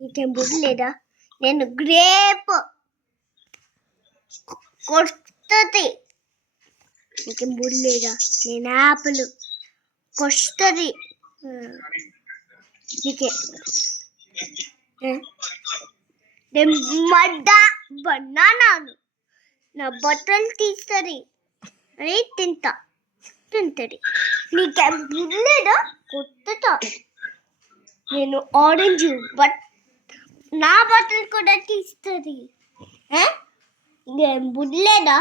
నీకేం బుద్ధి లేదా? నేను గ్రేప్ కొడుతుంది. నీకేం బుద్ధి లేదా? నేను యాపిల్ కొస్తుంది. నీకే నేను బనానాను నా బట్టలు తీస్తుంది అని తింటది. నీకేం బుద్ధి లేదా? కొట్టుతా. నేను ఆరెంజ్ నా బట్టలు కూడా తీస్తుంది. ఇంకేం బుద్ధి లేదా?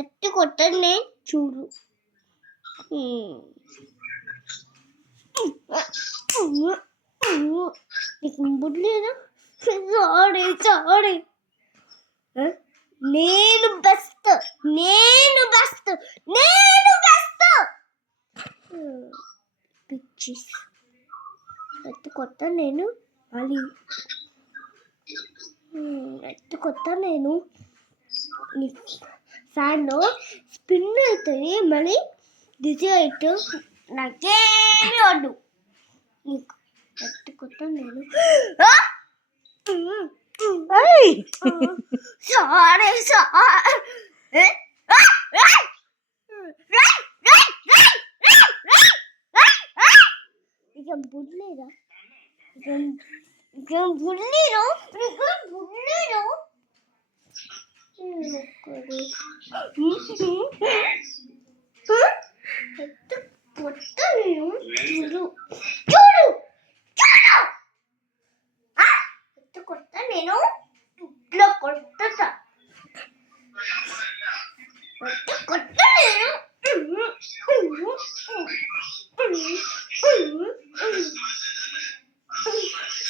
ఎత్తి కొట్టని నేను చూడు. నీకు బుద్ధి లేదా? సారీ నేను బెస్ట్ పిచ్చి ఎత్తి కొట్ట నేను మళ్ళీ ఎత్తి కొట్ట నేను ఫ్యాన్లో స్పిన్ అవుతుంది. మళ్ళీ డిజైట్ నాకేమి వద్దు. నీకు ఎత్తి కొట్ట నేను సారీ ఇక బుడ్లేదా? ఇక బుడ్లేరు కొత్త నేను చూడు కొత్త నేను ఇట్లా కొట్టా కొత్త నేను